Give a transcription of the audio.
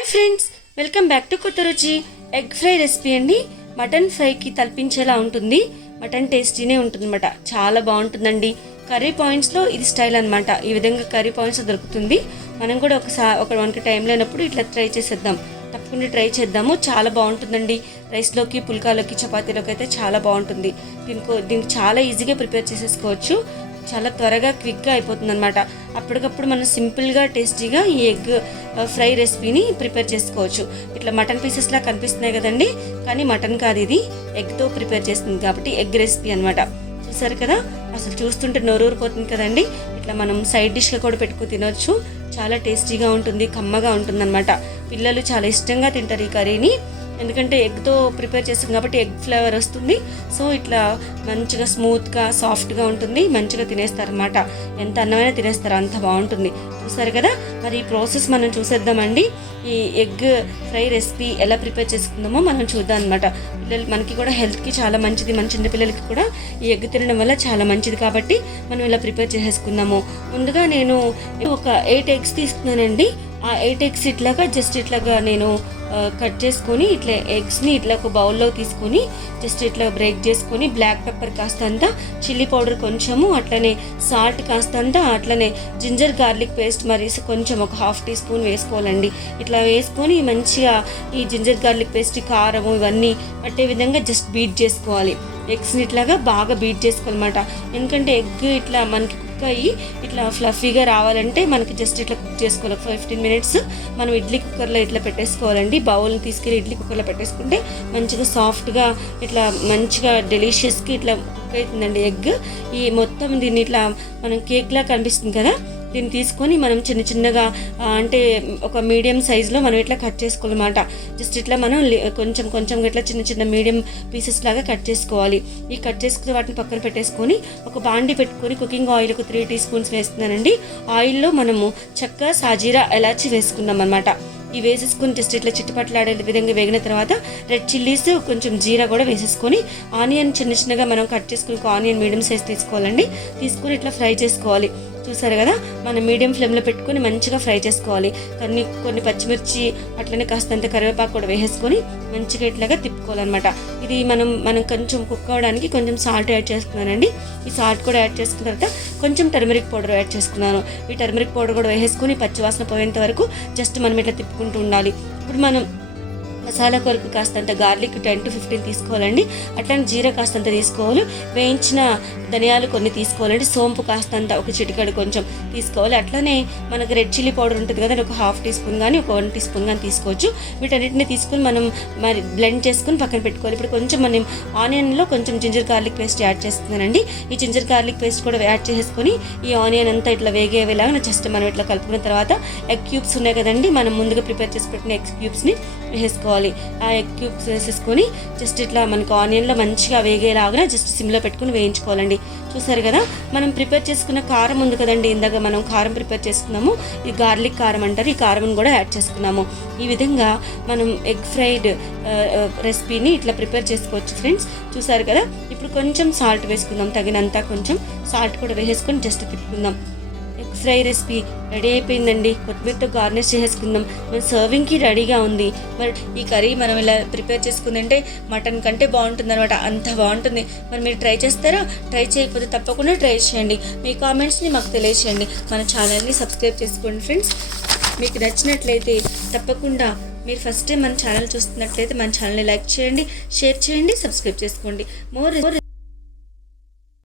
Hi friends welcome back to కొత్త రుచి egg fry recipe అండి. మటన్ ఫ్రైకి తలపించేలా ఉంటుంది. మటన్ టేస్టీనే ఉంటుందన్నమాట. చాలా బాగుంటుందండి. కర్రీ పాయింట్స్లో ఇది స్టైల్ అనమాట ఈ విధంగా కర్రీ పాయింట్స్ దొరుకుతుంది. మనం కూడా ఒకసారి ఒక మనకి టైం లేనప్పుడు ఇట్లా ట్రై చేసేద్దాం. తప్పకుండా ట్రై చేద్దాము. చాలా బాగుంటుందండి. రైస్లోకి పుల్కాలోకి చపాతీలోకి అయితే చాలా బాగుంటుంది. దీనికి దీనికి చాలా ఈజీగా ప్రిపేర్ చేసేసుకోవచ్చు. చాలా త్వరగా క్విక్గా అయిపోతుంది అనమాట అప్పటికప్పుడు మనం సింపుల్గా టేస్టీగా ఈ ఎగ్ ఫ్రై రెసిపీని ప్రిపేర్ చేసుకోవచ్చు. ఇట్లా మటన్ పీసెస్లా కనిపిస్తున్నాయి కదండి? కానీ మటన్ కాదు ఇది. ఎగ్తో ప్రిపేర్ చేస్తుంది కాబట్టి ఎగ్ రెసిపీ అనమాట చూసారు కదా? అసలు చూస్తుంటే నోరూరిపోతుంది కదండి? ఇట్లా మనం సైడ్ డిష్గా కూడా పెట్టుకుని తినొచ్చు. చాలా టేస్టీగా ఉంటుంది కమ్మగా ఉంటుంది అనమాట పిల్లలు చాలా ఇష్టంగా తింటారు ఈ కర్రీని. ఎందుకంటే ఎగ్తో ప్రిపేర్ చేస్తాం కాబట్టి ఎగ్ ఫ్లేవర్ వస్తుంది. సో ఇట్లా మంచిగా స్మూత్గా సాఫ్ట్గా ఉంటుంది. మంచిగా తినేస్తారనమాట ఎంత అన్నమైనా తినేస్తారు. అంత బాగుంటుంది. చూసారు కదా? మరి ఈ ప్రాసెస్ మనం చూసేద్దామండి. ఈ ఎగ్ ఫ్రై రెసిపీ ఎలా ప్రిపేర్ చేసుకుందామో మనం చూద్దాం అనమాట పిల్లలు మనకి కూడా హెల్త్కి చాలా మంచిది. మన చిన్నపిల్లలకి కూడా ఈ ఎగ్ తినడం వల్ల చాలా మంచిది కాబట్టి మనం ఇలా ప్రిపేర్ చేసేసుకుందాము. ముందుగా నేను ఒక ఎయిట్ ఎగ్స్ తీసుకున్నానండి. ఆ ఎయిట్ ఎగ్స్ ఇట్లాగా జస్ట్ ఇట్లాగా నేను కట్ చేసుకొని ఇట్లా ఎగ్స్ని ఇట్లా ఒక బౌల్లో తీసుకొని జస్ట్ ఇట్లా బ్రేక్ చేసుకొని బ్లాక్ పెప్పర్ కాస్తంత చిల్లీ పౌడర్ కొంచెము అట్లనే సాల్ట్ కాస్తంత అట్లనే జింజర్ గార్లిక్ పేస్ట్ మరి కొంచెం ఒక హాఫ్ టీ స్పూన్ వేసుకోవాలండి. ఇట్లా వేసుకొని మంచిగా ఈ జింజర్ గార్లిక్ పేస్ట్ కారం ఇవన్నీ పట్టే విధంగా జస్ట్ బీట్ చేసుకోవాలి. ఎగ్స్ని ఇట్లాగా బాగా బీట్ చేసుకోవాలన్నమాట. ఎందుకంటే ఎగ్ ఇట్లా మనకి కుక్ అయ్యి ఇట్లా ఫ్లఫీగా రావాలంటే మనకి జస్ట్ ఇట్లా కుక్ చేసుకోవాలి. ఫిఫ్టీన్ మినిట్స్ మనం ఇడ్లీ కుక్కర్లో ఇట్లా పెట్టేసుకోవాలండి. బౌల్ని తీసుకెళ్ళి ఇడ్లీ కుక్కర్లో పెట్టేసుకుంటే మంచిగా సాఫ్ట్గా ఇట్లా మంచిగా డెలిషియస్కి ఇట్లా కుక్ అవుతుందండి ఎగ్. ఈ మొత్తం దీన్ని ఇట్లా మనం కేక్లా కనిపిస్తుంది కదా? దీన్ని తీసుకొని మనం చిన్న చిన్నగా అంటే ఒక మీడియం సైజులో మనం ఇట్లా కట్ చేసుకోవాలన్నమాట. జస్ట్ ఇట్లా మనం కొంచెం కొంచెం ఇట్లా చిన్న చిన్న మీడియం పీసెస్ లాగా కట్ చేసుకోవాలి. ఈ కట్ చేసుకున్న వాటిని పక్కన పెట్టేసుకొని ఒక బాండి పెట్టుకొని కుకింగ్ ఆయిల్ ఒక త్రీ టీ స్పూన్స్ వేస్తున్నానండి. ఆయిల్లో మనము చక్క సాజీరా ఎలాచి వేసుకున్నాం అనమాట ఇవి వేసేసుకుని జస్ట్ ఇట్లా చిట్టుపట్లాడే విధంగా వేగిన తర్వాత రెడ్ చిల్లీస్ కొంచెం జీరా కూడా వేసేసుకొని ఆనియన్ చిన్న చిన్నగా మనం కట్ చేసుకుని ఆనియన్ మీడియం సైజ్ తీసుకోవాలండి. తీసుకొని ఇట్లా ఫ్రై చేసుకోవాలి. చూసారు కదా? మనం మీడియం ఫ్లేమ్లో పెట్టుకొని మంచిగా ఫ్రై చేసుకోవాలి. కొన్ని కొన్ని పచ్చిమిర్చి అట్లనే కాస్తంత కరివేపాకు కూడా వేసేసుకొని మంచిగా ఇట్లాగా తిప్పుకోవాలన్నమాట. ఇది మనం మనం కొంచెం కుక్ అవ్వడానికి కొంచెం సాల్ట్ యాడ్ చేసుకున్నానండి. ఈ సాల్ట్ కూడా యాడ్ చేసుకున్న తర్వాత కొంచెం టర్మరిక్ పౌడర్ యాడ్ చేసుకున్నాను. ఈ టర్మరిక్ పౌడర్ కూడా వేసేసుకొని పచ్చివాసన పోయేంత వరకు జస్ట్ మనం ఇట్లా తిప్పుకుంటూ ఉండాలి. ఇప్పుడు మనం మసాలా కొరకు కాస్తంత గార్లిక్ టెన్ టు ఫిఫ్టీన్ తీసుకోవాలండి. అట్లానే జీరా కాస్తంత తీసుకోవాలి. వేయించిన ధనియాలు కొన్ని తీసుకోవాలండి. సోంపు కాస్తంత ఒక చిటికడు కొంచెం తీసుకోవాలి. అట్లనే మనకు రెడ్ చిల్లీ పౌడర్ ఉంటుంది కదా ఒక హాఫ్ టీ స్పూన్ కానీ ఒక వన్ టీ స్పూన్ కానీ తీసుకోవచ్చు. వీటన్నిటిని తీసుకుని మనం మరి బ్లెండ్ చేసుకుని పక్కన పెట్టుకోవాలి. ఇప్పుడు కొంచెం మనం ఆనియన్లో కొంచెం జింజర్ గార్లిక్ పేస్ట్ యాడ్ చేస్తున్నానండి. ఈ జింజర్ గార్లిక్ పేస్ట్ కూడా యాడ్ చేసుకొని ఈ ఆనియన్ అంతా ఇట్లా వేగేవేలాగా జస్ట్ మనం ఇట్లా కలుపుకున్న తర్వాత ఎగ్ క్యూబ్స్ ఉన్నాయి కదండి మనం ముందుగా ప్రిపేర్ చేసి పెట్టిన ఎగ్ క్యూబ్స్ని వేసుకోవాలి. ఆ ఎగ్ క్యూబ్స్ వేసేసుకొని జస్ట్ ఇట్లా మనకు ఆనియన్లో మంచిగా వేగేలాగా జస్ట్ సిమ్లో పెట్టుకుని వేయించుకోవాలండి. చూసారు కదా మనం ప్రిపేర్ చేసుకున్న కారం ఉంది కదండి ఇందాక మనం కారం ప్రిపేర్ చేసుకున్నాము. ఈ గార్లిక్ కారం అంటారు ఈ కారం కూడా యాడ్ చేసుకున్నాము. ఈ విధంగా మనం ఎగ్ ఫ్రైడ్ రెసిపీని ఇట్లా ప్రిపేర్ చేసుకోవచ్చు ఫ్రెండ్స్. చూసారు కదా ఇప్పుడు కొంచెం సాల్ట్ వేసుకుందాం తగినంత కొంచెం సాల్ట్ కూడా వేసేసుకొని జస్ట్ తిప్పుకుందాం. ఫ్రై రెసిపీ రెడీ అయిపోయిందండి. కొత్తిమీరతో గార్నిష్ చేసుకుందాం మన సర్వింగ్కి రెడీగా ఉంది. మరి ఈ కర్రీ మనం ఇలా ప్రిపేర్ చేసుకుందంటే మటన్ కంటే బాగుంటుంది అనమాట అంత బాగుంటుంది. మరి మీరు ట్రై చేస్తారా? ట్రై చేయకపోతే తప్పకుండా ట్రై చేయండి. మీ కామెంట్స్ని మాకు తెలియచేయండి. మన ఛానల్ని సబ్స్క్రైబ్ చేసుకోండి ఫ్రెండ్స్. మీకు నచ్చినట్లయితే తప్పకుండా మీరు ఫస్ట్ టైం మన ఛానల్ చూస్తున్నట్లయితే మన ఛానల్ని లైక్ చేయండి షేర్ చేయండి సబ్స్క్రైబ్ చేసుకోండి. మోర్